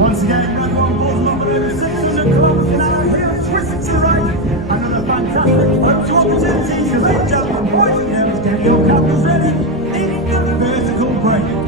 Once again, number one ball number 600 kilometers out of here, twisting to the right. Another fantastic photo opportunity for ladies and gentlemen, boys and girls, get your cameras ready. Into the vertical break.